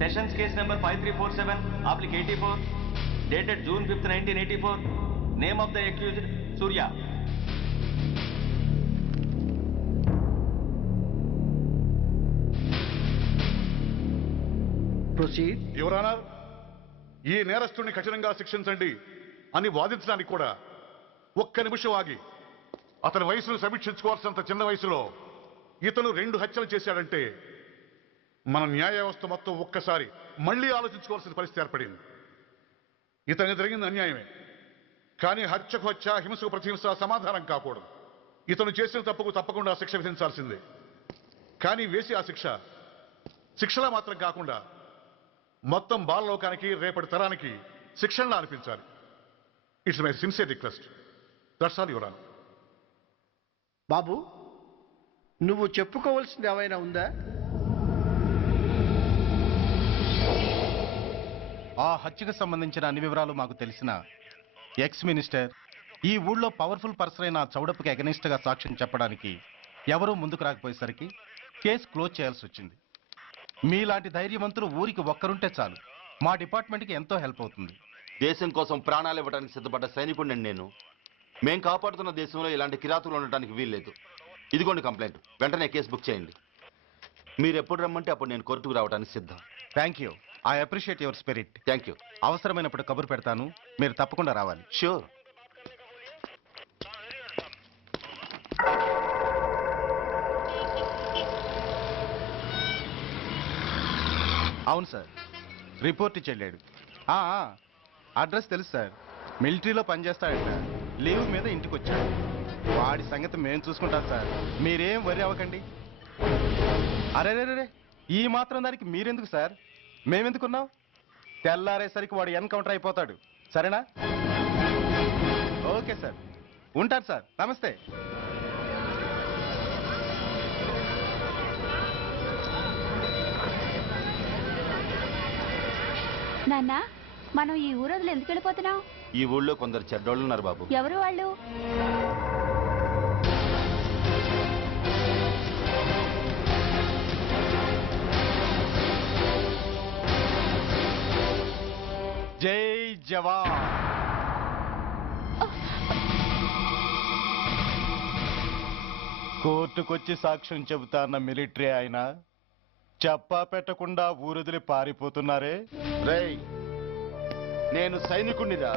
Sessions case number 5347/84 dated June 5th 1984. Name of the accused Surya. Proceed. Your honour, ఈ నేరస్తుడిని కఠినంగా శిక్షించండి అని వాదించడానికి కూడా ఒక్క నిమిషం ఆగి అతని వయసును సమీక్షించుకోవాల్సినంత చిన్న వయసులో ఇతను 2 హత్యలు చేశాడంటే మన న్యాయ వ్యవస్థ మొత్తం ఒక్కసారి మళ్లీ ఆలోచించుకోవాల్సిన పరిస్థితి ఏర్పడింది. ఇతనికి జరిగింది అన్యాయమే, కానీ హత్యకు హత్య, హింసకు ప్రతిహింస సమాధానం కాకూడదు. ఇతను చేసిన తప్పుకు తప్పకుండా శిక్ష విధించాల్సిందే. కానీ వేసి ఆ శిక్షలా మాత్రం కాకుండా మొత్తం బాలలోకానికి, రేపటి తరానికి శిక్షణలా అనిపించాలి. It's my sincere request. That's all your honour. బాబు, నువ్వు చెప్పుకోవాల్సింది ఏమైనా ఉందా? ఆ హత్యకు సంబంధించిన అన్ని వివరాలు మాకు తెలిసిన ఎక్స్ మినిస్టర్ ఈ ఊళ్ళో పవర్ఫుల్ పర్సన్ అయిన చౌడప్పకి అగెనిస్ట్ గా సాక్ష్యం చెప్పడానికి ఎవరూ ముందుకు రాకపోయేసరికి కేసు క్లోజ్ చేయాల్సి వచ్చింది. మీలాంటి ధైర్యవంతులు ఊరికి ఒక్కరుంటే చాలు, మా డిపార్ట్మెంట్కి ఎంతో హెల్ప్ అవుతుంది. దేశం కోసం ప్రాణాలు ఇవ్వడానికి సిద్ధపడ్డ సైనికుడిని నేను. మేం కాపాడుతున్న దేశంలో ఇలాంటి కిరాతులు ఉండటానికి వీల్లేదు. ఇదిగోండి కంప్లైంట్, వెంటనే కేసు బుక్ చేయండి. మీరు ఎప్పుడు రమ్మంటే అప్పుడు నేను కోర్టుకు రావడానికి సిద్ధం. Thank you. I appreciate your spirit. Thank you. అవసరమైనప్పుడు కబురు పెడతాను, మీరు తప్పకుండా రావాలి. షూర్. అవును సార్, రిపోర్ట్ ఇచ్చి వెళ్ళాడు. అడ్రస్ తెలుసు సార్, మిలిటరీలో పనిచేస్తాడట. లీవ్ మీద ఇంటికి వచ్చాడు. వాడి సంగతి మేము చూసుకుంటాం సార్, మీరేం వరి అవ్వకండి. అరే ఈ మాత్రం దానికి మీరెందుకు సార్, మేమెందుకున్నాం? తెల్లారేసరికి వాడు ఎన్కౌంటర్ అయిపోతాడు. సరేనా? ఓకే సార్, ఉంటారు సార్. నమస్తే. నాన్న, మనం ఈ ఊరొదిలి ఎందుకు వెళ్ళిపోతున్నాం? ఈ ఊళ్ళో కొందరు చెడ్డోళ్ళు ఉన్నారు బాబు. ఎవరు వాళ్ళు? జై జవాన్. కోర్టుకొచ్చి సాక్ష్యం చెబుతా అన్న మిలిటరీ ఆయన చెప్పా పెట్టకుండా ఊరొదిలి పారిపోతున్నారే. రేయ్, నేను సైనికుణ్ణిరా.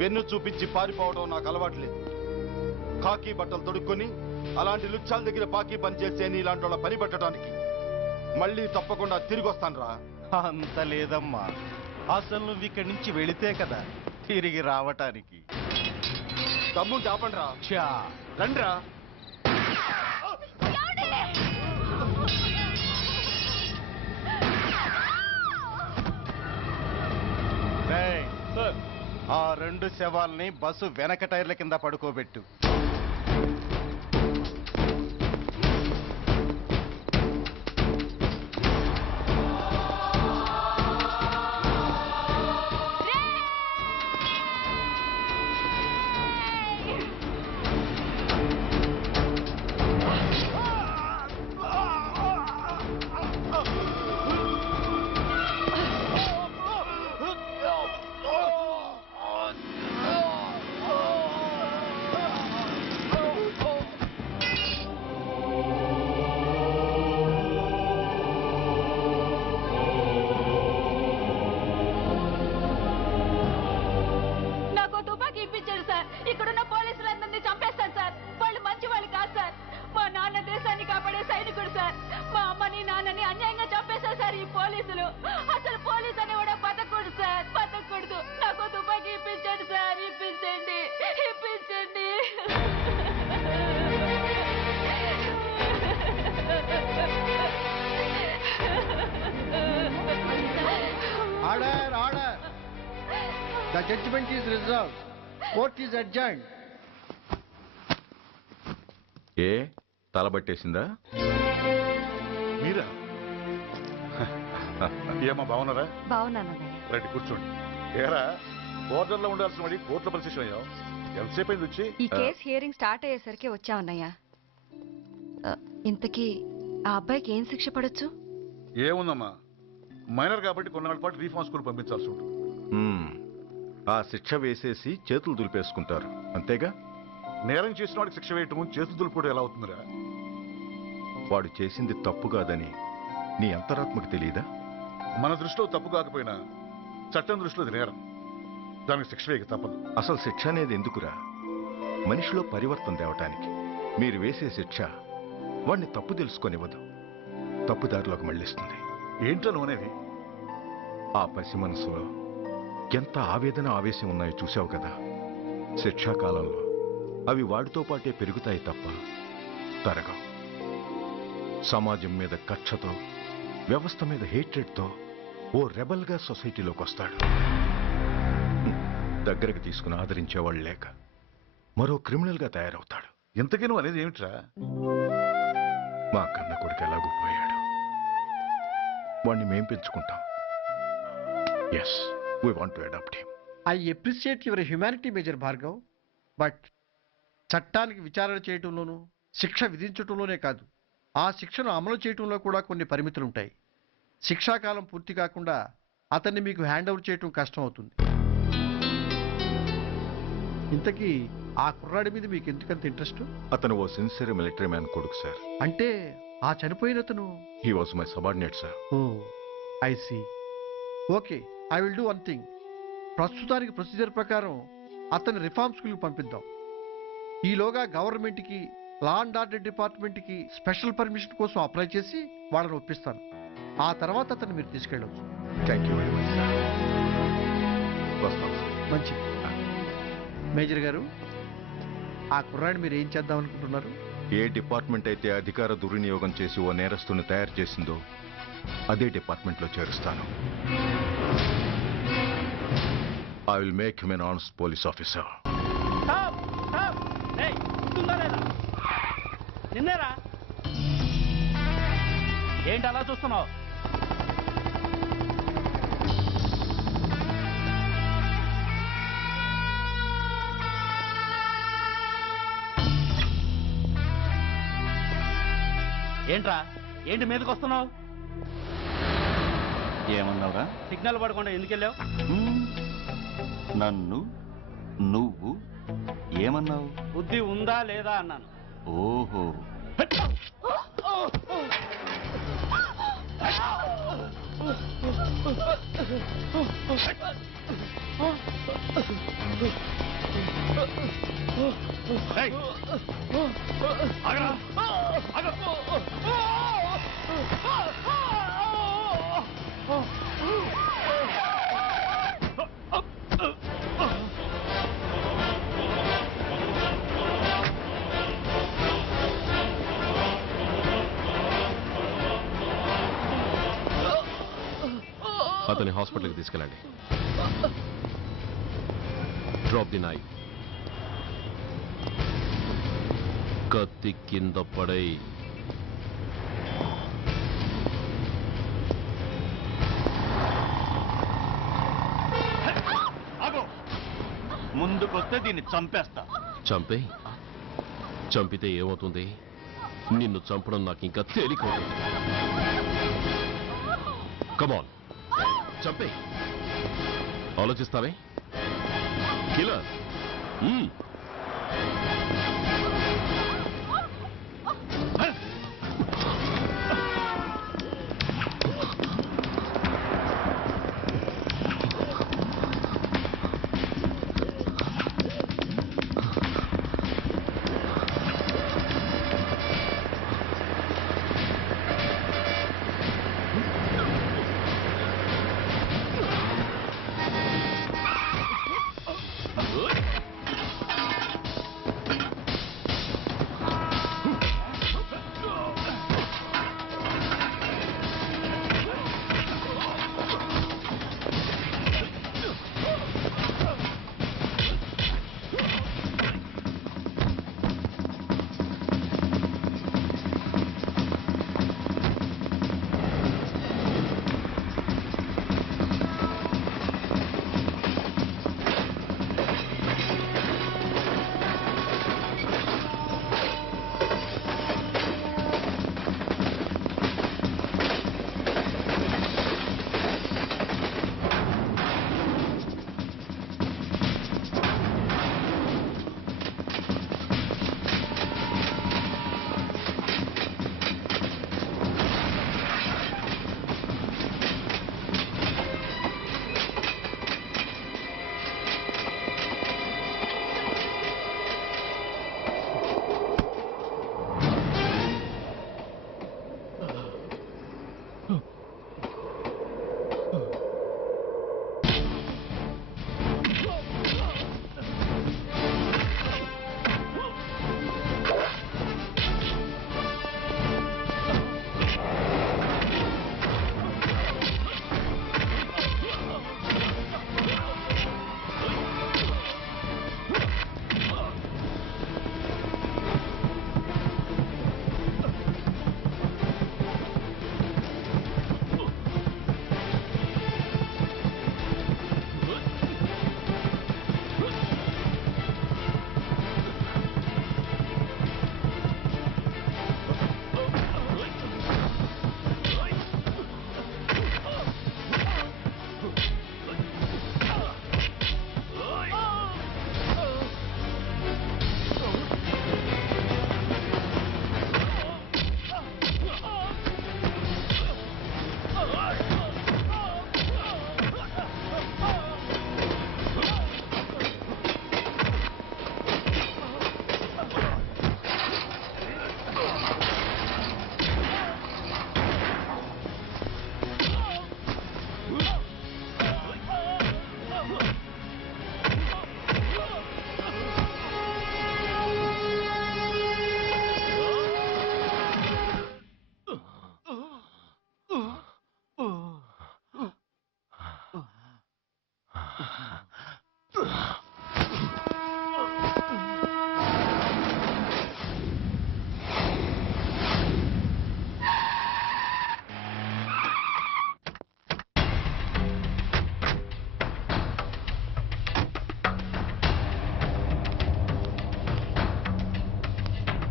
వెన్ను చూపించి పారిపోవడం నాకు అలవాట్లేదు. కాకి బట్టలు తొడుక్కొని అలాంటి లుచ్చాల దగ్గర పాకి పనిచేసే ఇలాంటి వాళ్ళ పని పెట్టడానికి మళ్ళీ తప్పకుండా తిరిగి వస్తాను రా. అంత లేదమ్మా, అసలు నువ్వు ఇక్కడి నుంచి వెళితే కదా తిరిగి రావటానికి. తమ్ముంటే ఆపండి రా. రండిరా. ఆ 2 శవాల్ని బస్సు వెనక టైర్ల కింద పడుకోబెట్టు. ఇక్కడున్న పోలీసులందరినీ చంపేస్తారు సార్. వాళ్ళు మంచి వాళ్ళు కాదు సార్. మా నాన్న దేశాన్ని కాపాడే సైనికుడు సార్. మా అమ్మని నాన్నని అన్యాయంగా చంపేశారు సార్ ఈ పోలీసులు. అసలు పోలీసు అని కూడా బతకూడదు సార్, బతకూడదు. నాకు తుపాకీ ఇప్పించండి సార్, ఇప్పించండి, ఇప్పించండి. Order, order. The judgment is reserved. Court is adjourned. ఏ తలబట్టేసిందా? మీరా? ఏమా బాగున్నారా? బాగున్నానన్నయ్య. రండి కూర్చోండి. ఏరా, బోర్డర్లో ఉండాల్సిన వాడి కోర్టులో పరిశీలన అయ్యావు. ఎంతసేపు అయింది వచ్చి? ఈ కేసు హియరింగ్ స్టార్ట్ అయ్యేసరికి వచ్చామన్నయ్య. ఇంతకీ ఆ అబ్బాయికి ఏం శిక్ష పడొచ్చు? ఏముందమ్మా, మైనర్ కాబట్టి కొన్నాళ్ళ పాటు రీఫార్మ్ స్కూల్ పంపించాల్సి ఉంటుంది. ఆ శిక్ష వేసేసి చేతులు దులిపేసుకుంటారు అంతేగా? నేరం చేసిన వాడికి శిక్ష వేయటం చేతులు దులుపుడు ఎలా అవుతుందిరా? వాడు చేసింది తప్పు కాదని నీ అంతరాత్మకు తెలియదా? మన దృష్టిలో తప్పు కాకపోయినా చట్టం దృష్టిలో అది నేరం. దానికి శిక్ష వేయక తప్పదు. అసలు శిక్ష అనేది ఎందుకురా? మనిషిలో పరివర్తన తేవటానికి. మీరు వేసే శిక్ష వాడిని తప్పు తెలుసుకొనివ్వదు, తప్పుదారిలోకి మళ్ళిస్తుంది. ఏంటో నువ్వనేది? ఆ పసి మనసులో ఎంత ఆవేదన ఆవేశం ఉన్నాయో చూసావు కదా. శిక్షాకాలంలో అవి వాడితో పాటే పెరుగుతాయి తప్ప తరగవు. సమాజం మీద కక్షతో, వ్యవస్థ మీద హేట్రెడ్తో ఓ రెబల్గా సొసైటీలోకి వస్తాడు. దగ్గరకు తీసుకుని ఆదరించేవాళ్ళు లేక మరో క్రిమినల్గా తయారవుతాడు. ఇంతకీ నువ్వు అనేది ఏమిట్రా? మా కన్న కొడుకు ఎలాగూ పోయాడు, వాణ్ణి మేం పెంచుకుంటాం. Yes, we want to adopt him. I appreciate your humanity major Bhargav, but చట్టానికి విచారణ చేయటంలోనూ శిక్ష విధించటంలోనే కాదు, ఆ శిక్షను అమలు చేయటంలో కూడా కొన్ని పరిమితులుంటాయి. శిక్షాకాలం పూర్తి కాకుండా అతన్ని మీకు హ్యాండ్ ఓవర్ చేయటం కష్టం అవుతుంది. ఇంతకీ ఆ కుర్రాడి మీద మీకు ఎందుకంత ఇంట్రెస్ట్? అతను ఓ సిన్సియర్ మిలిటరీ మ్యాన్ కొడుకు సార్. అంటే ఆ చనిపోయిన అతను? He was my subordinate sir. Oh I see. Okay, I will do one thing. ప్రస్తుతానికి ప్రొసీజర్ ప్రకారం అతన్ని రిఫార్మ్ స్కూల్కి పంపిద్దాం. ఈలోగా గవర్నమెంట్కి, లా అండ్ ఆర్డర్ డిపార్ట్మెంట్కి స్పెషల్ పర్మిషన్ కోసం అప్లై చేసి వాళ్ళని ఒప్పిస్తాను. ఆ తర్వాత అతన్ని మీరు తీసుకెళ్ళవచ్చు. Thank you very much sir. వస్తాం సార్. మంచిది. మేజర్ గారు, ఆ కుర్రాడిని మీరు ఏం చేద్దాం అనుకుంటున్నారు? ఏ డిపార్ట్మెంట్ అయితే అధికార దుర్వినియోగం చేసి ఓ నేరస్తుని తయారు చేసిందో అదే డిపార్ట్మెంట్లో చేరుస్తాను. I will make him an honest police officer. నిన్నేరా? ఏంటి అలా చూస్తున్నావు? ఏంట్రా, ఏంటి మీదకి వస్తున్నావు? ఏమన్నావురా? సిగ్నల్ పడకుండా ఎందుకు వెళ్ళావు? నన్ను నువ్వు ఏమన్నావు? బుద్ధి ఉందా లేదా అన్నాను. ఓహో, అతని హాస్పిటల్కి తీసుకెళ్ళండి. Drop the knife. కత్తి కింద పడై. ముందుకొస్తే దీన్ని చంపేస్తా. చంపే. చంపితే ఏమవుతుంది? నిన్ను చంపడం నాకు ఇంకా తేలికవుతుంది. కమాన్, చంపే. ఆలోచిస్తావే కిల్లర్?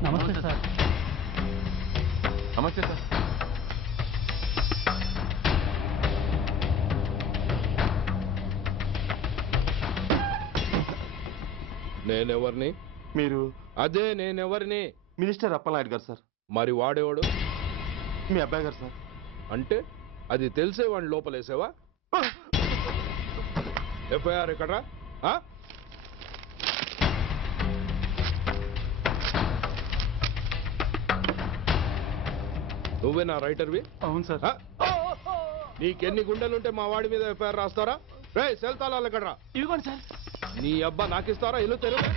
నమస్తే సార్. నమస్తే సార్. నేనెవరిని? మీరు అదే నేనెవరిని? మినిస్టర్ అప్పలనాయుడు గారు సార్. మరి వాడేవాడు? మీ అబ్బాయి గారు సార్. అంటే అది తెలిసే వాడిని లోపలేసావా? ఎఫ్ఐఆర్ ఎక్కడ్రా? ఆ? నువ్వేనా రైటర్వి? అవును సార్. ఆ? నీకెన్ని గుండెలుంటే మా వాడి మీద ఎఫ్ఐఆర్ రాస్తారా? రే సెల్ తాళాలు ఎక్కడ్రా? ఇదిగోండి సార్. నీ అబ్బా నాకిస్తారా? ఇల్లు తెరువు.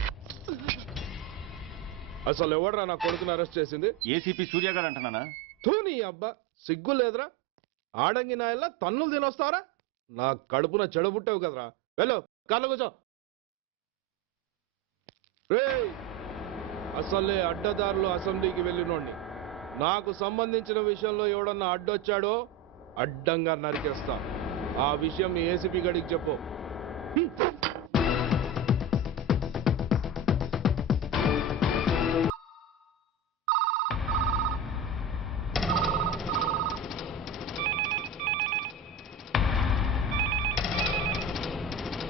అసలు ఎవడ్రా నా కొడుకుని అరెస్ట్ చేసింది? ఏసీపీ సూర్య గారు అంటున్నానా? తూ నీ అబ్బా సిగ్గు లేదురా? ఆడంగి నాయల్లా తన్నులు తినొస్తారా? నా కడుపున చెడబుట్టావు కదరా. వెళ్ళు కార్లో కూర్చో. రేయ్ అసలే అడ్డదారులు అసెంబ్లీకి వెళ్ళినోడిని. నాకు సంబంధించిన విషయంలో ఎవడన్నా అడ్డొచ్చాడో అడ్డంగా నరికేస్తా. ఆ విషయం మీ ఏసీపీ గడికి చెప్పు.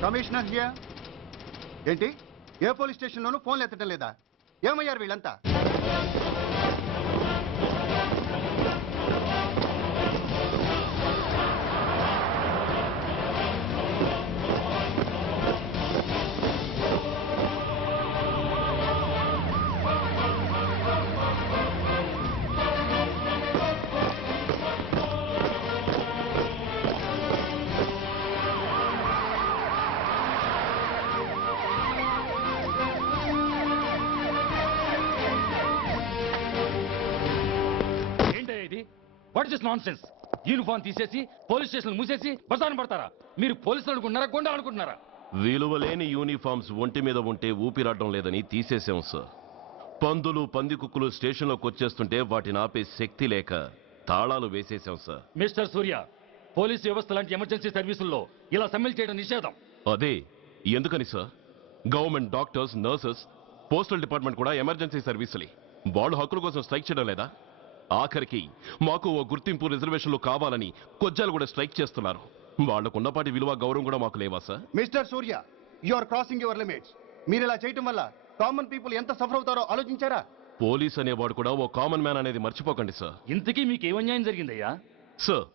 Commissioner here. ఏంటి ఏ పోలీస్ స్టేషన్లోనూ ఫోన్లు ఎత్తడం లేదా? ఏమయ్యారు వీళ్ళంతా? What is nonsense? యూనిఫామ్ తీసేసి పోలీస్ స్టేషన్ మూసేసి బజారు పడతారా? మీరు పోలీసులు అనుకుంటున్నారా, గుండాలు అనుకుంటున్నారా? విలువలేని యూనిఫామ్స్ ఒంటి మీద ఉంటే ఊపిరాడడం లేదని తీసేసాం సార్. పందులు పందికుక్కులు స్టేషన్లోకి వచ్చేస్తుంటే వాటిని ఆపే శక్తి లేక తాళాలు వేసేసాం సార్. మిస్టర్ సూర్య, పోలీస్ వ్యవస్థ లాంటి ఎమర్జెన్సీ సర్వీసుల్లో ఇలా సమ్మెలు చేయడం నిషేధం. అదే ఎందుకని sir? Government doctors, nurses, postal department కూడా ఎమర్జెన్సీ సర్వీసులే. వాళ్ళు హక్కుల కోసం స్ట్రైక్ చేయడం లేదా? ఆఖరికి మాకు ఓ గుర్తింపు రిజర్వేషన్లు కావాలని కొజ్జాలు కూడా స్ట్రైక్ చేస్తున్నారు. వాళ్లకున్నపాటి విలువ గౌరవం కూడా మాకు లేవా sir? Mister Surya, you are crossing your limits. మీరు ఇలా చేయటం వల్ల కామన్ పీపుల్ ఎంత సఫర్ అవుతారో ఆలోచించారా? పోలీస్ అనేవాడు కూడా ఓ కామన్ మ్యాన్ అనేది మర్చిపోకండి సార్. ఇంతకీ మీకు ఏమన్యాయం జరిగిందయ్యా? సార్,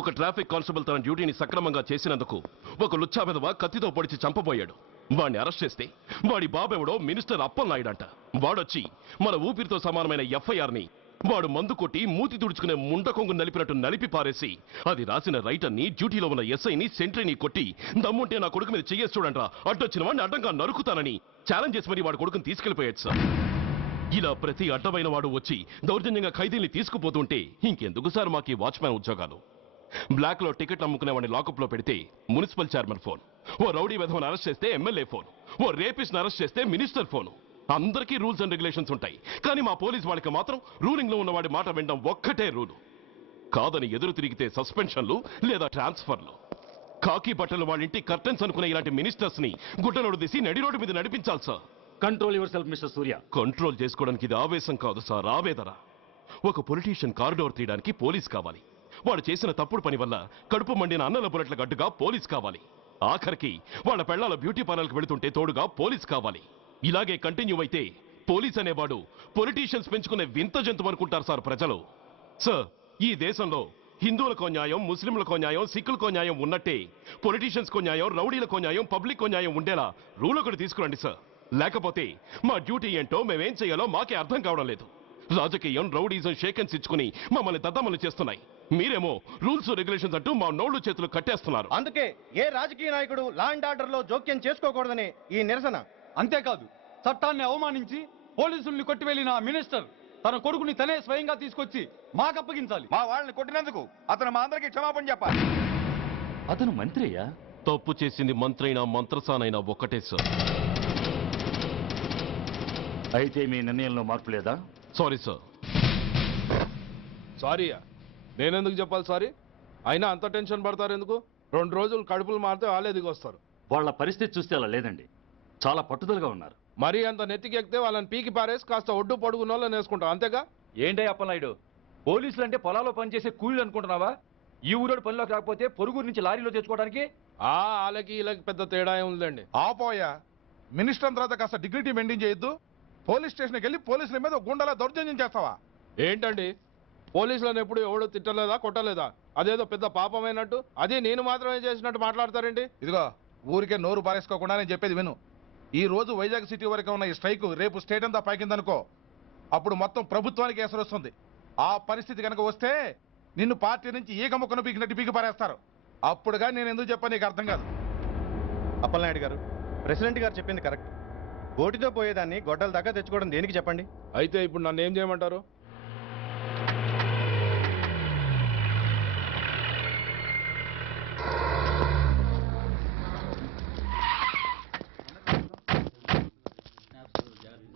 ఒక ట్రాఫిక్ కానిస్టేబుల్ తన డ్యూటీని సక్రమంగా చేసినందుకు ఒక లుచ్చా విధవ కత్తితో పొడిచి చంపబోయాడు. వాడిని అరెస్ట్ చేస్తే వాడి బాబెవడో మినిస్టర్ అప్పలనాయుడు అంట. వాడొచ్చి మన ఊపిరితో సమానమైన ఎఫ్ఐఆర్ని వాడు మందు కొట్టి మూతి తుడుచుకునే ముండకొంగు నలిపినట్టు నలిపి పారేసి అది రాసిన రైటర్ని, డ్యూటీలో ఉన్న ఎస్ఐని, సెంట్రీని కొట్టి దమ్ముంటే నా కొడుకు మీద చెయ్యేసి చూడంట్రా, అడ్డొచ్చిన వాడిని అడ్డంగా నరుకుతానని ఛాలెంజ్ చేసి మరి వాడు కొడుకుని తీసుకెళ్లిపోయాడు సార్. ఇలా ప్రతి అడ్డమైన వాడు వచ్చి దౌర్జన్యంగా ఖైదీల్ని తీసుకుపోతుంటే ఇంకెందుకు సార్ మాకు ఈ వాచ్మ్యాన్ ఉద్యోగాలు? బ్లాక్ లో టికెట్ అమ్ముకునే వాడిని లాకప్ లో పెడితే మున్సిపల్ చైర్మన్ ఫోన్, ఓ రౌడీ విధవను అరెస్ట్ చేస్తే ఎమ్మెల్యే ఫోన్, ఓ రేపిస్ట్ అరెస్ట్ చేస్తే మినిస్టర్ ఫోన్. అందరికీ రూల్స్ అండ్ రెగ్యులేషన్స్ ఉంటాయి, కానీ మా పోలీస్ వాళ్ళకి మాత్రం రూలింగ్ లో ఉన్న వాడి మాట వినడం ఒక్కటే రూలు. కాదని ఎదురు తిరిగితే సస్పెన్షన్లు లేదా ట్రాన్స్ఫర్లు. కాకి బట్టలు వాళ్ళ ఇంటి కర్టెన్స్ అనుకునే ఇలాంటి మినిస్టర్స్ ని గుడ్డనోడు తీసి నడి రోడ్డు మీద నడిపించాలి sir. Control your self mister Surya. Control చేసుకోవడానికి ఇది ఆవేశం కాదు సార్, ఆవేదన. ఒక పొలిటీషియన్ కారిడోర్ తీయడానికి పోలీస్ కావాలి. వాడు చేసిన తప్పుడు పని వల్ల కడుపు మండిన అన్నల బుల్లెట్ల గడ్డుగా పోలీస్ కావాలి. ఆఖరికి వాళ్ళ పెళ్లాల బ్యూటీ పార్లర్కి వెళుతుంటే తోడుగా పోలీస్ కావాలి. ఇలాగే కంటిన్యూ అయితే పోలీస్ అనేవాడు పొలిటీషియన్స్ పెంచుకునే వింత జంతువు అనుకుంటారు సార్ ప్రజలు. సార్, ఈ దేశంలో హిందువులకో న్యాయం, ముస్లింలకో న్యాయం, సిక్కులకో న్యాయం ఉన్నట్టే పొలిటీషియన్స్కో న్యాయం, రౌడీలకో న్యాయం, పబ్లిక్కో న్యాయం ఉండేలా రూల్ ఒకటి తీసుకురండి సార్. లేకపోతే మా డ్యూటీ ఏంటో మేమేం చేయాలో మాకే అర్థం కావడం లేదు. రాజకీయం, రౌడీజం షేకెన్స్ ఇచ్చుకుని మమ్మల్ని దద్దమలు చేస్తున్నాయి. మీరేమో రూల్స్ రెగ్యులేషన్స్ అంటూ మా నోళ్లు చేతులు కట్టేస్తున్నారు. అందుకే ఏ రాజకీయ నాయకుడు లా అండ్ ఆర్డర్ లో జోక్యం చేసుకోకూడదని ఈ నిరసన. అంతేకాదు, చట్టాన్ని అవమానించి పోలీసుల్ని కొట్టివెళ్లిన మినిస్టర్ తన కొడుకుని తనే స్వయంగా తీసుకొచ్చి మాకు అప్పగించాలి. మా వాళ్ళని కొట్టినందుకు అతను మా అందరికీ క్షమాపణ చెప్పాలి. అతను మంత్రి అయ్యా. తప్పు చేసింది మంత్రైనా మంత్రసానైనా ఒక్కటే సార్. అయితే మీ నిర్ణయంలో మార్పు లేదా? Sorry sir. సారీయా? నేనెందుకు చెప్పాలి సారీ? అయినా అంత టెన్షన్ పడతారు ఎందుకు? 2 రోజులు కడుపులు మారితే వాళ్ళే దిగొస్తారు. వాళ్ళ పరిస్థితి చూస్తే అలా లేదండి, చాలా పట్టుదలగా ఉన్నారు. మరీ అంత నెత్తికెక్కితే వాళ్ళని పీకి పారేసి కాస్త ఒడ్డు పొడుగున్న వాళ్ళని వేసుకుంటాం అంతేగా. ఏంటే అప్పలనాయుడు, పోలీసులు అంటే పొలాల్లో పనిచేసే కూలీలు అనుకుంటున్నావా? ఈ ఊరోడు పనిలోకి రాకపోతే పొరుగురు నుంచి లారీలో తెచ్చుకోవడానికి వాళ్ళకి వీళ్ళకి పెద్ద తేడా ఉందండి. ఆపోయా, మినిస్టర్ తర్వాత కాస్త డిగ్నిటీ మెయింటైన్ చేయొద్దు. పోలీస్ స్టేషన్కి వెళ్ళి పోలీసుల మీద గుండాల దౌర్జన్యం చేస్తావా? ఏంటండి, పోలీసులను ఎప్పుడు ఎవడో తిట్టలేదా కొట్టలేదా? అదేదో పెద్ద పాపమైనట్టు అది నేను మాత్రమే చేసినట్టు మాట్లాడతారేంటి? ఇదిగో, ఊరికే నోరు పారేసుకోకుండా నేను చెప్పేది విను. ఈ రోజు వైజాగ్ సిటీ వరకు ఉన్న ఈ స్ట్రైక్ రేపు స్టేట్ అంతా పైకిందనుకో, అప్పుడు మొత్తం ప్రభుత్వానికి ఎసరు వస్తుంది. ఆ పరిస్థితి కనుక వస్తే నిన్ను పార్టీ నుంచి ఈగ ముక్కను పీకినట్టు పీకి పారేస్తారు. అప్పుడుగా నేను ఎందుకు చెప్పాను నీకు అర్థం కాదు. అప్పలనాయుడు గారు, ప్రెసిడెంట్ గారు చెప్పింది కరెక్ట్. ఓటితో పోయేదాన్ని గొడ్డల దాకా తెచ్చుకోవడం దేనికి చెప్పండి? అయితే ఇప్పుడు నన్ను ఏం చేయమంటారు?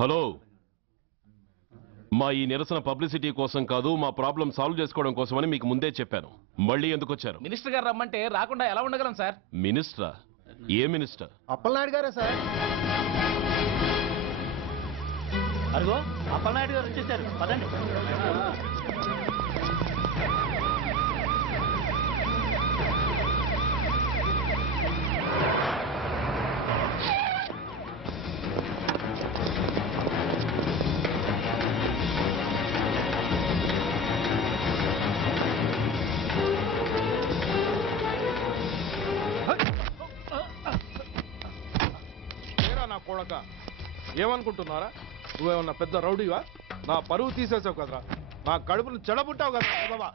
హలో, మా ఈ నిరసన పబ్లిసిటీ కోసం కాదు, మా ప్రాబ్లం సాల్వ్ చేసుకోవడం కోసమని మీకు ముందే చెప్పాను. మళ్ళీ ఎందుకు వచ్చారు? మినిస్టర్ గారు రమ్మంటే రాకుండా ఎలా ఉండగలం సార్? మినిస్టరా? ఏ మినిస్టర్? అప్పలనాయుడు గారే సార్. అదిగో అప్పలనాయుడు గారు వచ్చేసారు, పదండి. కొడక, ఏమనుకుంటున్నారా? నువ్వేమన్నా పెద్ద రౌడీవా? నా పరువు తీసేసావు కదరా, నా కడుపును చెడబుట్టావు కదా బాబా.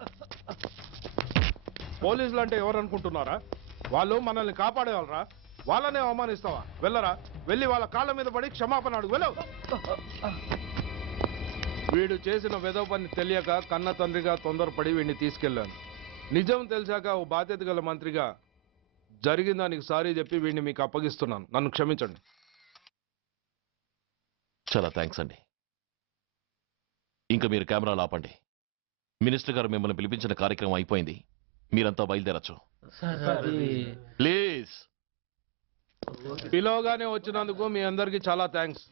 పోలీసులు అంటే ఎవరు అనుకుంటున్నారా? వాళ్ళు మనల్ని కాపాడేవాళ్ళరా, వాళ్ళనే అవమానిస్తావా? వెళ్ళరా, వెళ్ళి వాళ్ళ కాళ్ళ మీద పడి క్షమాపణ అడుగు, వెళ్ళవు. వీడు చేసిన వెధవ పని తెలియక కన్న తండ్రిగా తొందరపడి వీడిని తీసుకెళ్లాను. నిజం తెలిసాక ఓ బాధ్యత గల మంత్రిగా జరిగిన దానికి సారీ చెప్పి వీడిని మీకు అప్పగిస్తున్నాను. నన్ను క్షమించండి. చాలా థ్యాంక్స్ అండి. ఇంకా మీరు కెమెరాలు ఆపండి. మినిస్టర్ గారు మిమ్మల్ని పిలిపించిన కార్యక్రమం అయిపోయింది, మీరంతా బయలుదేరచ్చు ప్లీజ్. పిలవగానే వచ్చినందుకు మీ అందరికీ చాలా థ్యాంక్స్.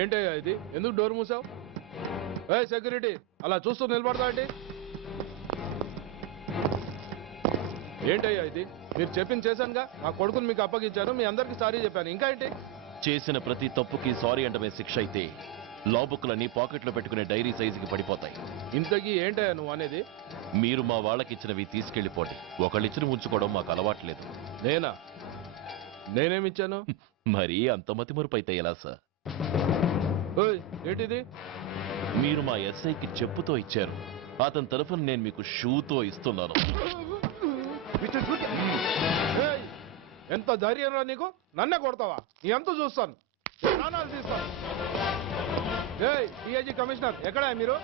ఏంటయ్యా ఇది, ఎందుకు డోర్ మూసావు? ఏ సెక్యూరిటీ, అలా చూస్తూ నిలబడతా ఏంటి? ఏంటయ్యా ఇది, మీరు చెప్పింది చేశానుగా, నా కొడుకుని మీకు అప్పగించాను, మీ అందరికి సారీ చెప్పాను, ఇంకా ఏంటి? చేసిన ప్రతి తప్పుకి సారీ అంటమే శిక్ష అయితే లా బుక్లన్నీ పాకెట్లో పెట్టుకునే డైరీ సైజుకి పడిపోతాయి. ఇంతకీ ఏంటయ్యా నువ్వు అనేది? మీరు మా వాళ్ళకిచ్చినవి తీసుకెళ్లిపోండి. ఒకళ్ళిచ్చిన ఉంచుకోవడం మాకు అలవాట్లేదు. నేనా? నేనేమిచ్చాను? మరి అంత మతిమరుపు అయితే ఎలా సార్? ఏంటిది? మీరు మా ఎస్ఐకి చెప్పుతో ఇచ్చారు, అతని తరఫున నేను మీకు షూతో ఇస్తున్నాను. ఎంత ధైర్యం రా నీకు, నన్నే కొడతావా? నీ ఎంత చూస్తాను, ప్రాణాలు తీస్తాను. డిఐజీ కమిషనర్ ఎక్కడా మీరు?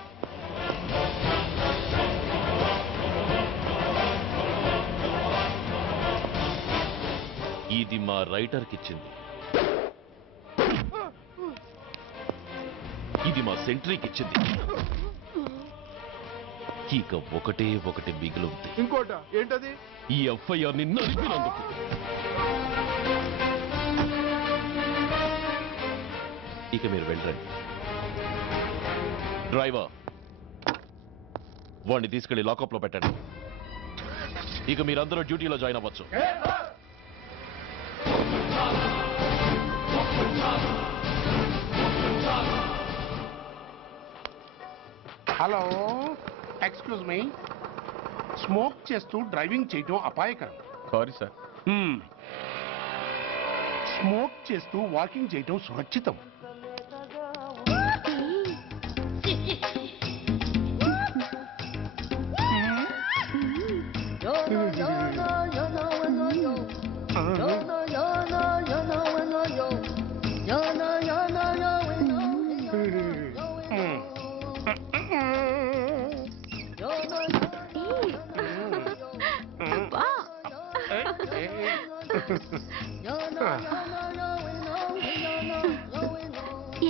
ఇది మా రైటర్కి ఇచ్చింది, ఇది మా సెంట్రీకి ఇచ్చింది. ఇక ఒకటే ఒకటి మిగిలింది. ఇంకోట ఏంటది? ఈ ఎఫ్ఐఆర్ ని నలిపినందుకు. ఇక మీరు వెళ్ళండి. డ్రైవర్, వాడిని తీసుకెళ్లి లాకప్ లో పెట్టండి. ఇక మీరందరూ డ్యూటీలో జాయిన్ అవ్వచ్చు. హలో, ఎక్స్క్యూజ్ మీ, స్మోక్ చేస్తూ డ్రైవింగ్ చేయడం అపాయకరం. Sorry sir. స్మోక్ చేస్తూ వాకింగ్ చేయడం సురక్షితం.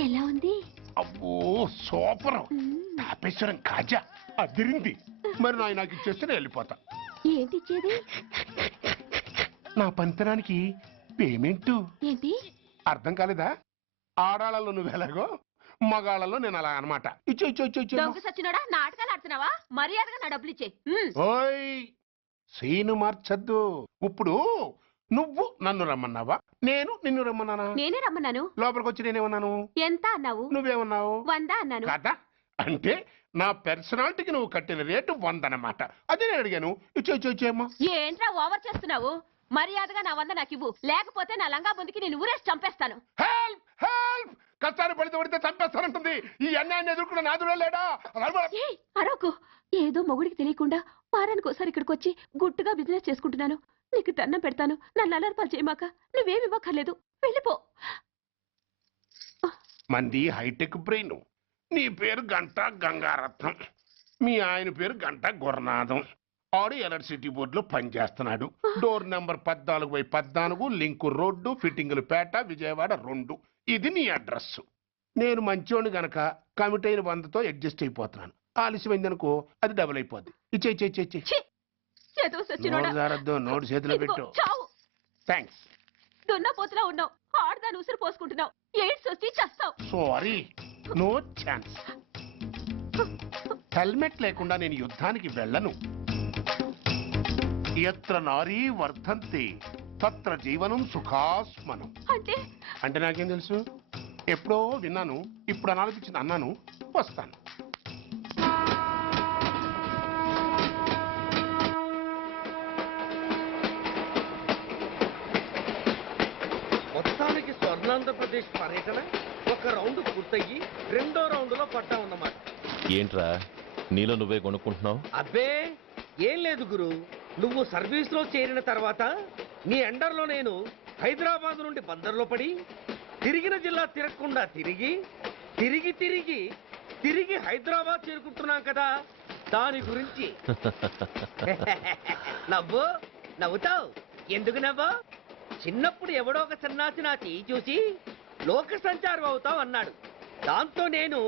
ఎలా ఉంది? అబ్బో సూపర్, తాపేశ్వరం కాజా అదిరింది. మరి నాకు ఇచ్చేస్తే నేను వెళ్ళిపోతా. ఏంటి ఇచ్చేది? నా పంతనానికి పేమెంట్. ఏంటి అర్థం కాలేదా? ఆడాళ్ళలో నువ్వు ఎలాగో మగాళ్ళలో నేను అలా అనమాట. ఇచ్చో ఇచ్చో ఇచ్చో ఇచ్చో. దొంగ సచ్చినోడా, నాటకాలు ఆడుతున్నావా? మర్యాదగా నా డబ్బులు ఇచ్చే. ఓయ్ సీను మార్చద్దు. ఇప్పుడు నువ్వు నన్ను రమ్మన్నావా, నేను నిన్ను రమ్మన్నానా? నేనే రమ్మన్నాను. లోపలికి వచ్చి నేనేమన్నాను? ఎంత అన్నావు? నువ్వేమన్నావు? 100 అన్నాను. కదా అంటే నా పర్సనాలిటీకి నువ్వు కట్టిన రేటు 100 అన్నమాట. అదే నేను అడిగాను. ఇచ్చో ఇచ్చో ఇచ్చేమ్మా. ఏంట్రా ఓవర్ చేస్తున్నావు? మర్యాదగా నా 100 నాకు ఇవ్వు, లేకపోతే నా లంగా బొందికి నేను ఊరేసి చంపేస్తాను. Help help! కష్టాన్ని పడితే చంపేస్తానంటుంది. ఈ అన్యాయాన్ని ఎదుర్కొన్న నాదుడే లేడా? అరవకు. ఏదో మొగుడికి తెలియకుండా వారానికి ఒకసారి ఇక్కడికి వచ్చి గుట్టుగా బిజినెస్ చేసుకుంటున్నాను. నీకు దండం పెడతాను, నన్ను అల్లరిపాలు చేయమాక. నువ్వేమి ఇవ్వక్కర్లేదు, వెళ్ళిపో. మంది హైటెక్ బ్రెయిన్. నీ పేరు గంట గంగారత్నం, మీ ఆయన పేరు గంట గురునాథం. ఆడు ఎలక్ట్రిసిటీ బోర్డులో పనిచేస్తున్నాడు. డోర్ నెంబర్ 14/14, లింకు రోడ్డు, ఫిట్టింగులు పేట, విజయవాడ 2. ఇది నీ అడ్రస్. నేను మంచోని గనక కమిట్ అయిన 100తో అడ్జస్ట్ అయిపోతున్నాను. ఆలస్యమైందనుకో అది డబుల్ అయిపోద్ది. ఇచ్చే నోటు చేతిలో పెట్టు. థ్యాంక్స్. దున్నపోతులా ఉన్నావు, ఆడదాన్ని ఉసురు పోసుకుంటున్నావు. ఎయిడ్స్ వచ్చి చస్తావు. Sorry, no chance. హెల్మెట్ లేకుండా నేను యుద్ధానికి వెళ్ళను. ఎత్ర నారీ వర్ధంతి తత్ర జీవనం సుఖాస్మనం. అంటే నాకేం తెలుసు? ఎప్పుడో విన్నాను, ఇప్పుడు అనాలపించింది అన్నాను. వస్తాను. మొత్తానికి స్వర్ణాంధ్రప్రదేశ్ పర్యటన ఒక రౌండ్ పూర్తయ్యి 2వ రౌండ్ లో పడ్డా ఉన్నమాట. ఏంట్రా నీలో నువ్వే కొనుక్కుంటున్నావు? అబ్బే ఏం లేదు గురు. నువ్వు సర్వీస్ లో చేరిన తర్వాత నీ అండర్లో నేను హైదరాబాద్ నుండి బందర్లో పడి తిరిగిన జిల్లా తిరగకుండా తిరిగి తిరిగి తిరిగి తిరిగి హైదరాబాద్ చేరుకుంటున్నాం కదా, దాని గురించి. నవ్వుతావు ఎందుకు నవ్వు? చిన్నప్పుడు ఎవడో ఒక సన్నాసి నా చేయి చూసి లోక సంచారం అవుతావు అన్నాడు. దాంతో నేను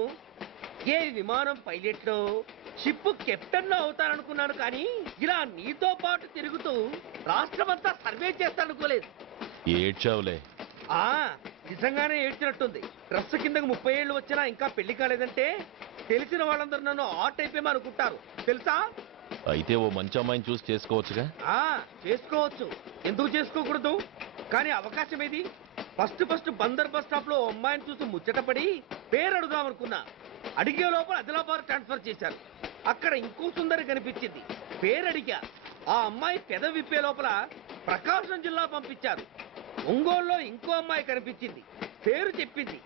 ఏ విమానం పైలట్లో, షిప్ కెప్టెన్ లో అవుతాననుకున్నాను. కానీ ఇలా నీతో పాటు తిరుగుతూ రాష్ట్రమంతా సర్వే చేస్తానుకోలేదు. ఏడ్చావులే. నిజంగానే ఏడ్చినట్టుంది. డ్రెస్ కిందకు 30 ఏళ్ళు వచ్చినా ఇంకా పెళ్లి కాలేదంటే తెలిసిన వాళ్ళందరూ నన్ను ఆట్ అయిపోయి అనుకుంటారు తెలుసా? అయితే ఓ మంచి అమ్మాయిని చూసి చేసుకోవచ్చుగా. చేసుకోవచ్చు, ఎందుకు చేసుకోకూడదు? కానీ అవకాశం ఏది? ఫస్ట్ బందర్ బస్ స్టాప్ లో అమ్మాయిని చూసి ముచ్చటపడి పేరు అడుగుదామనుకున్నా. అడిగే లోపల ఆదిలాబాద్ ట్రాన్స్ఫర్ చేశారు. అక్కడ ఇంకో సుందరి కనిపించింది, పేరు అడిగా. ఆ అమ్మాయి పెద విప్పే లోపల ప్రకాశం జిల్లా పంపించారు. ఒంగోలులో ఇంకో అమ్మాయి కనిపించింది, పేరు చెప్పింది.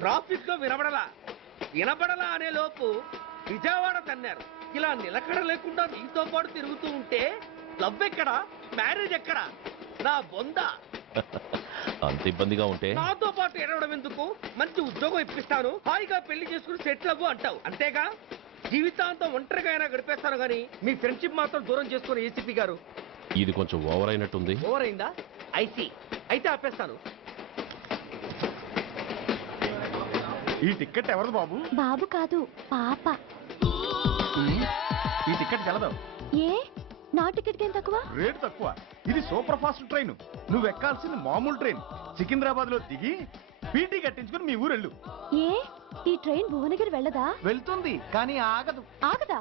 ట్రాఫిక్ లో వినబడలా అనే లోపు విజయవాడ తన్నారు. ఇలా నిలకడ లేకుండా నీతో పాటు తిరుగుతూ ఉంటే లవ్ ఎక్కడా, మ్యారేజ్ ఎక్కడా? నా బొంద. అంత ఇబ్బందిగా ఉంటే నాతో పాటు ఎడవడం ఎందుకు? మంచి ఉద్యోగం ఇప్పిస్తాను, హాయిగా పెళ్లి చేసుకుని సెటిల్ అవ్వు అంటావు అంతేగా? జీవితాంతం ఒంటరిగా అయినా గడిపేస్తాను కానీ మీ ఫ్రెండ్షిప్ మాత్రం దూరం చేసుకుని ఏసీపీ గారు. ఇది కొంచెం ఓవర్ అయినట్టుంది. ఓవర్ అయిందా? ఐసీ, అయితే ఆపేస్తాను. ఈ టికెట్ ఎవరిది బాబు? బాబు కాదు, పాప. ఈ టికెట్ గలదు. ఏ నా టికెట్ ఏం తక్కువ? రేటు తక్కువ. ఇది సూపర్ ఫాస్ట్ ట్రైన్. నువ్వు ఎక్కాల్సింది మామూలు ట్రైన్. సికింద్రాబాద్ లో దిగి పీటీ కట్టించుకుని మీ ఊరెళ్ళు. ఏ ఈ ట్రైన్ భువనగిరి వెళ్ళదా? వెళ్తుంది కానీ ఆగదు. ఆగదా?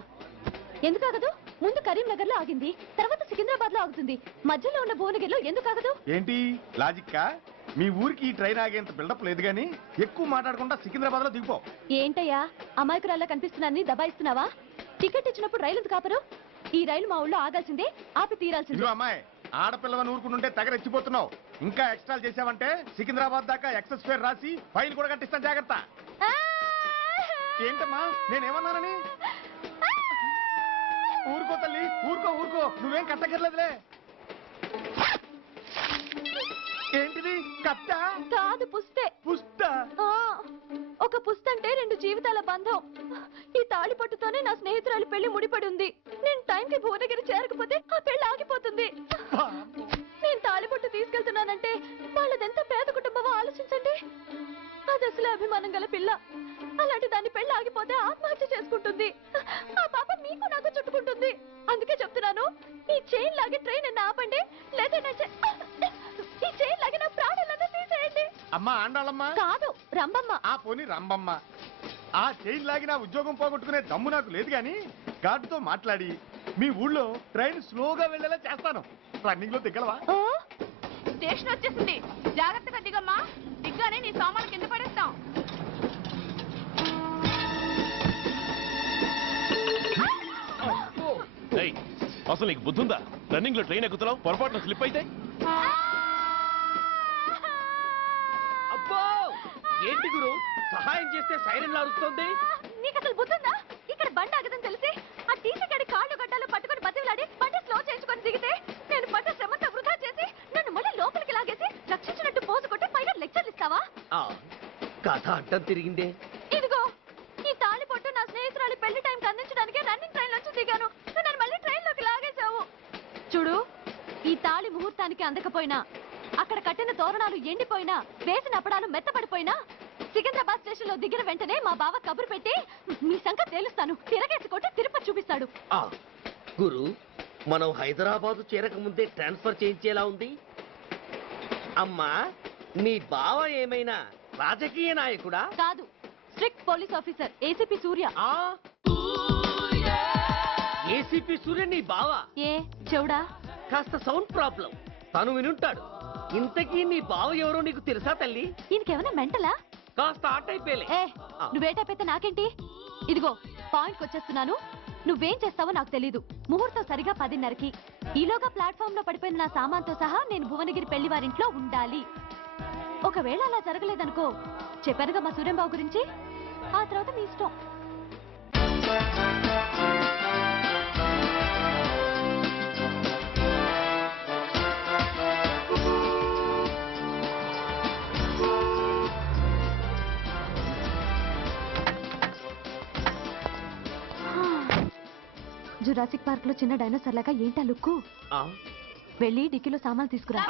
ఎందుకు ఆగదు? ముందు కరీంనగర్ లో ఆగింది, తర్వాత సికింద్రాబాద్ లో ఆగుతుంది. మధ్యలో ఉన్న భువనగిరిలో ఎందుకు ఆగదు? ఏంటి లాజిక్కా? మీ ఊరికి ఈ ట్రైన్ ఆగేంత బిల్డప్ లేదు గానీ ఎక్కువ మాట్లాడకుండా సికింద్రాబాద్ లో దిగిపో. ఏంటయ్యా అమాయకురాల్లా కనిపిస్తున్నాన్ని దబాయిస్తున్నావా? టికెట్ ఇచ్చినప్పుడు రైలు ఎందుకు ఆపరు? ఈ రైలు మా ఊళ్ళో ఆగాల్సిందే, ఆపి తీరాల్సిందే. అమ్మాయి ఆడపిల్లవని ఊరుకుంటుంటే తగరెచ్చిపోతున్నావు. ఇంకా ఎక్స్ట్రా చేసావంటే సికింద్రాబాద్ దాకా ఎక్సెస్ ఫేర్ రాసి ఫైన్ కూడా కట్టిస్తాను, జాగ్రత్త. ఏంటమ్మా నేనేమన్నానని? ఊరుకో తల్లి, ఊరుకో, నువ్వేం కట్టగర్లేదులే. ఏంటిది? కట్ట కాదు, పుస్తే. పుస్తా? ఒక పుస్తంటే 2 జీవితాల బంధం. ఈ తాళి పట్టుతోనే నా స్నేహితురాలు పెళ్లి ముడిపడి ఉంది. నేను టైంకి భువనగిరి చేరకపోతే ఆ పెళ్లి ఆగిపోతుంది. నేను తాళి పట్టు తీసుకెళ్తున్నానంటే వాళ్ళదెంత పేద కుటుంబమో ఆలోచించండి. అది అసలు అభిమానం గల పిల్ల. అలాంటి దాన్ని పెళ్లి ఆగిపోతే ఆత్మహత్య చేసుకుంటుంది. ఆ పాప మీకు నాకు చుట్టుకుంటుంది. అందుకే చెప్తున్నాను, ఈ లాగి ట్రైన్ అన్న ఆపండి, లేదా ఈ చైన్ లాగి నా ప్రాణాలన్నా తీసేయండి. అమ్మా ఆండాలమ్మా కాదు, రంబమ్మ. ఆ పోని రంబమ్మ. ఆ చైన్ లాగి నా ఉద్యోగం పోగొట్టుకునే దమ్ము నాకు లేదు కానీ గార్డుతో మాట్లాడి మీ ఊళ్ళో ట్రైన్ స్లోగా వెళ్ళేలా చేస్తాను. రన్నింగ్ లో దిగలవా? స్టేషన్ వచ్చేసింది, జాగ్రత్తగా దిగమ్మా. దిగ్గానే నీ సామాన్లు కింద పడేస్తాం. అసలు నీకు బుద్ధుందా? రన్నింగ్ లో ట్రైన్ ఎక్కుతున్నావు, పొరపాటున స్లిప్ అయితే? అబ్బో ఏంటి గురు, సహాయం చేస్తే సైరన్ అరుస్తోంది. నీకు అసలు బుద్ధుందా? ఇక్కడ బండి ఆగదని తెలిసి ఆ టీసీ గడి కాళ్ళు గడ్డాలు పట్టుకొని బతిలాడి బండి స్లో చేయించుకొని దిగితే నేను పడ్డ శ్రమంతా వృధా చేసి నన్ను మళ్ళీ లోపలికి లాగేసి రక్షించినట్టు పోజు కొట్టి పైన లెక్చర్లు ఇస్తావా? కథ అడ్డం తిరిగిందే. ఇదిగో ఈ తాళి పొట్టు నా స్నేహితురాలి పెళ్లి టైంకి అందించడానికి రన్నింగ్ ట్రైన్ నుంచి దిగాను. నన్ను మళ్ళీ ట్రైన్ లోకి లాగేశావు. చూడు, ఈ తాళి ముహూర్తానికి అందకపోయినా, అక్కడ కట్టిన తోరణాలు ఎండిపోయినా, వేసిన అప్పడాలు మెత్తపడిపోయినా, సికింద్రాబాద్ స్టేషన్ లో దిగిన వెంటనే మా బావ కబురు పెట్టి మీ సంగతి తేలుస్తాను, తిరగేసి కొట్టి తిరుపతి చూపిస్తాడు. గురు, మనం హైదరాబాద్ చేరక ముందే ట్రాన్స్ఫర్ చేయించేలా ఉంది. అమ్మా, నీ బావ ఏమైనా రాజకీయ నాయకుడా? కాదు, స్ట్రిక్ట్ పోలీస్ ఆఫీసర్, ఏసీపీ సూర్య. ఏసీపీ సూర్య నీ బావ? ఏ చెవుడా? కాస్త సౌండ్ ప్రాబ్లం, తను వినుంటాడు. ఇంతకీ నీ బావ ఎవరో నీకు తెలుసా తల్లి? ఈయనకేమైనా మెంటలా? కాస్త ఆట అయిపోయలే. నువ్వేటైపోతే నాకేంటి? ఇదిగో పాయింట్కి వచ్చేస్తున్నాను. నువ్వేం చేస్తావో నాకు తెలీదు. ముహూర్తం సరిగా 10:30కి. ఈలోగా ప్లాట్ఫామ్ లో పడిపోయిన నా సామాన్తో సహా నేను భువనగిరి పెళ్లి వారింట్లో ఉండాలి. ఒకవేళ అలా జరగలేదనుకో, చెప్పానుగా మా సూర్యంబాబు గురించి, ఆ తర్వాత మీ ఇష్టం. జురాసిక్ పార్క్ లో చిన్న డైనోసార్ లాగా ఏంటా లుక్కు? వెళ్ళి డిక్కీలో సామాన్లు తీసుకురా.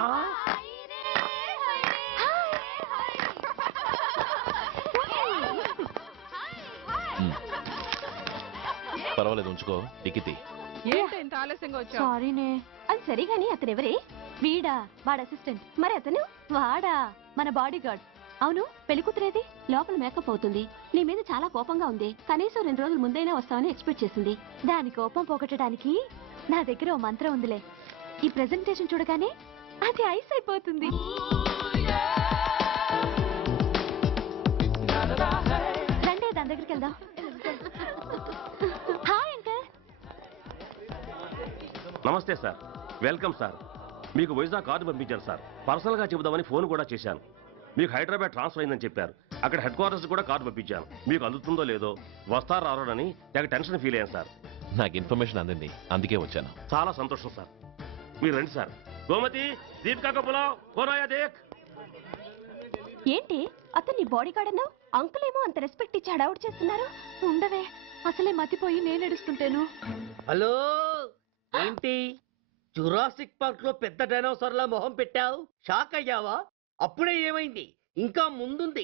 పర్వాలేదు, ఉంచుకో. టికెట్ ఏంటి ఇంత ఆలస్యంగా వచ్చావు? సారీనే. అది సరిగాని అతను ఎవరే? వీడా, వాడు అసిస్టెంట్. మరి అతను? వాడా, మన బాడీ గార్డ్. అవును, పెళ్లి కూతురేది? లోపల మేకప్ అవుతుంది. నీ మీద చాలా కోపంగా ఉంది. కనీసం 2 రోజుల ముందైనా వస్తావని ఎక్స్పెక్ట్ చేసింది. దాని కోపం పోగొట్టడానికి నా దగ్గర ఓ మంత్రం ఉందిలే. ఈ ప్రెజెంటేషన్ చూడగానే అది ఐస్ అయిపోతుంది. రండి, దాని దగ్గరికి వెళ్దాం. Hi uncle. నమస్తే సార్, వెల్కమ్ సార్. మీకు వైజాగ్ కార్డు పంపించారు సార్. పర్సనల్ గా చెబుదామని ఫోన్ కూడా చేశాను. మీకు హైదరాబాద్ ట్రాన్స్ఫర్ అయిందని చెప్పారు. అక్కడ హెడ్ క్వార్టర్స్ కూడా కార్డు పంపించాను. మీకు అందుతుందో లేదో, వస్తారో రారోనని నాకు టెన్షన్ ఫీల్ అయ్యాను సార్. నాకు ఇన్ఫర్మేషన్ అందింది, అందుకే వచ్చాను. చాలా సంతోషం సార్. మీరు రండి సార్. గోమతి, దీపికా కపులావ్, కోనాయా దేక్. ఏంటి అతన్ని బాడీ గార్డ్ అన్నావు? అంకుల్ ఏమో అంత రెస్పెక్ట్ ఇచ్చి హడావుడు చేస్తున్నారు. ఉండవే, అసలే మతిపోయి నేను ఎడుస్తుంటేను. హలో, ఏంటి జురాసిక్ పార్క్ లో పెద్ద డైనోసార్ లా మొహం పెట్టావు? షాక్ అయ్యావా? అప్పుడే ఏమైంది? ఇంకా ముందుంది.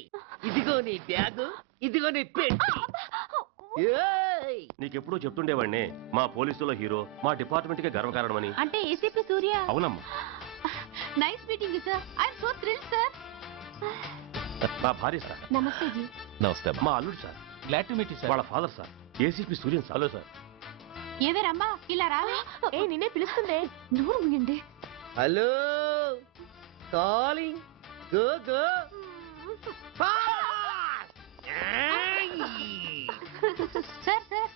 ఇదిగో నీ బ్యాగ్, ఇదిగో నీ పెట్టి. నీకెప్పుడూ చెప్తుండేవాడిని, మా పోలీసులో హీరో, మా డిపార్ట్మెంట్ కి గర్వకారణమని. అంటే ఏసీపీ సూర్య? అవునమ్మా. Nice meeting you sir. I am so thrilled sir. నా భార్య సార్. నమస్తే జీ. నమస్తే. మా అల్లుడు sir. Glad to meet you sir. వాళ్ళ father sir, ACP Suryan sir. Hello sir. ఏవే రమ్మా, ఇలా రావే. ఏ నిన్నే పిలుస్తుందే. నోరు మూయండి. Hello, calling. Go go. Sir sir,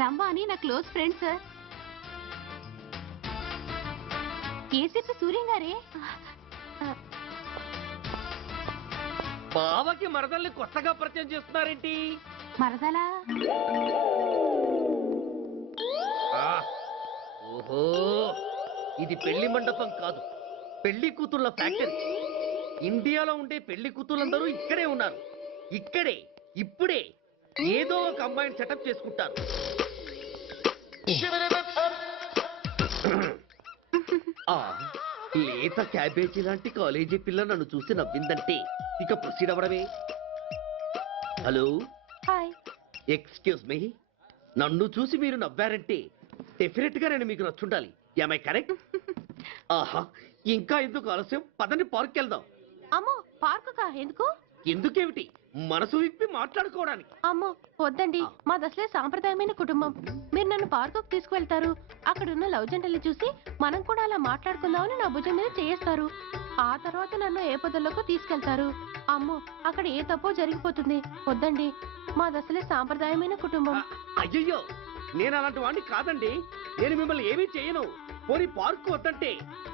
రమ్మ అని నా close friend sir. ACP Suryam గారే. బావకి మరదల్ని కొత్తగా పరిచయం చేస్తున్నారేంటి? మరదలా? ఓహో, ఇది పెళ్లి మండపం కాదు, పెళ్లి కూతుళ్ళ ఫ్యాక్టరీ. ఇండియాలో ఉండే పెళ్లి కూతుళ్ళందరూ ఇక్కడే ఉన్నారు. ఇక్కడే ఇప్పుడే ఏదో ఒక అమ్మాయిని సెటప్ చేసుకుంటారు. లేత క్యాబేజీ లాంటి కాలేజీ పిల్ల నన్ను చూసి నవ్విందంటే ఇక ప్రొసీడ్ అవ్వడమే. Hello, hi. ఎక్స్క్యూజ్ మీ, నన్ను చూసి మీరు నవ్వారంటే డెఫినెట్ గా నేను మీకు నచ్చుండాలి. ఏమై కరెక్ట్? ఆహా, ఇంకా ఎందుకు ఆలస్యం? పదండి పార్క్ వెళ్దాం. అమ్మో పార్కుకా? ఎందుకు? ఎందుకేమిటి, మనసు విప్పి మాట్లాడుకోవడానికి. అమ్మో వద్దండి, మాది అసలే సాంప్రదాయమైన కుటుంబం. మీరు నన్ను పార్కుకు తీసుకువెళ్తారు, అక్కడున్న లవ్ జంటలు చూసి మనం కూడా అలా మాట్లాడుకుందామని నా భుజం మీద చేస్తారు. ఆ తర్వాత నన్ను ఏ పొదల్లోకి తీసుకెళ్తారు. అమ్మో అక్కడ ఏ తప్పో జరిగిపోతుంది. వద్దండి, మాది అసలే సాంప్రదాయమైన కుటుంబం. అయ్యయ్యో, నేను అలాంటి వాడిని కాదండి. నేను మిమ్మల్ని ఏమీ చేయను. పోనీ పార్క్ వద్దంటే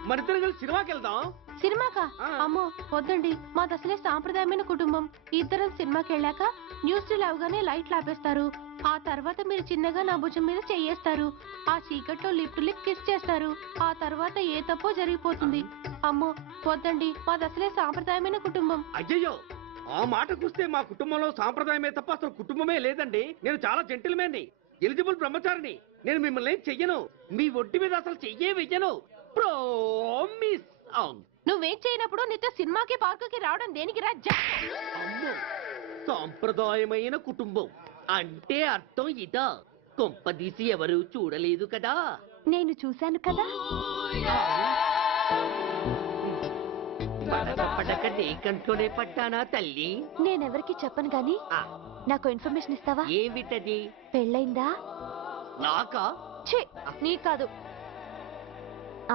మరిద్దరం కలిసి సినిమాకి వెళ్దాం. సినిమాకా? అమ్మో వద్దండి, మాది అసలే సాంప్రదాయమైన కుటుంబం. ఇద్దరం సినిమాకి వెళ్ళాక న్యూస్ అవగానే లైట్లు ఆపేస్తారు. ఆ తర్వాత మీరు చిన్నగా నా భుజం మీద చెయ్యేస్తారు. ఆ చీకట్లో లిప్ టు లిప్ కిస్ చేస్తారు. ఆ తర్వాత ఏ తప్పో జరిగిపోతుంది. అమ్మో వద్దండి, మాది అసలే సాంప్రదాయమైన కుటుంబం. అయ్యయ్యో, ఆ మాటకొస్తే మా కుటుంబంలో సాంప్రదాయమే తప్ప అసలు కుటుంబమే లేదండి. నేను చాలా జెంటిల్మెన్ని, ఎలిజిబుల్ బ్రహ్మచారిని. నేను మిమ్మల్ని ఏం చెయ్యను. మీ ఒంటి మీద అసలు చెయ్యే వెయ్యను. ప్రామిస్. అవును, నువ్వేం చేయనప్పుడు నీతో సినిమాకి పార్కుకి రావడం దేనికి రా? అమ్మో, సాంప్రదాయమైన కుటుంబం అంటే అర్థం ఇదా? కొంపదీసి ఎవరు చూడలేదు కదా? నేను చూశాను కదా. పడక నీ కంట్లోనే పడ్డానా తల్లి? నేనెవరికి చెప్పను గాని నాకు ఇన్ఫర్మేషన్ ఇస్తావా? ఏమిటది? పెళ్ళైందా? నాకా? ఛీ, నీ కాదు,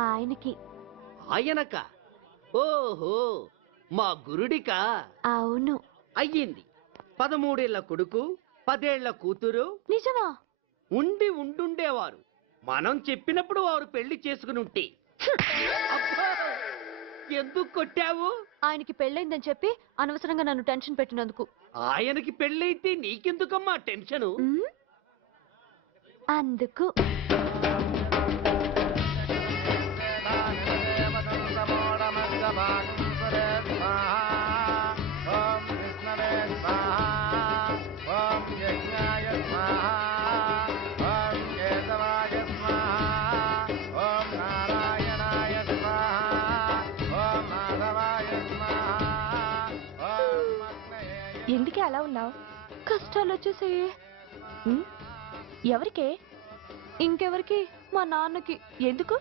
ఆయనకి. ఆయనక? ఓహో, మా గురుడికా? అవును. అయ్యింది. 13 ఏళ్ల కొడుకు, 10 ఏళ్ల కూతురు. నిజమా? ఉండుండేవారు. మనం చెప్పినప్పుడు వారు పెళ్లి చేసుకుని ఉంటే. అబ్బా, ఎందుకు కొట్టావు? ఆయనకి పెళ్ళైందని చెప్పి అనవసరంగా నన్ను టెన్షన్ పెట్టినందుకు. ఆయనకి పెళ్ళైతే నీకెందుకమ్మా టెన్షను? అందుకు. ఎందుకే అలా ఉన్నావు? కష్టాలు వచ్చేసాయి. ఎవరికే? ఇంకెవరికి? మా నాన్నకి. ఎందుకు?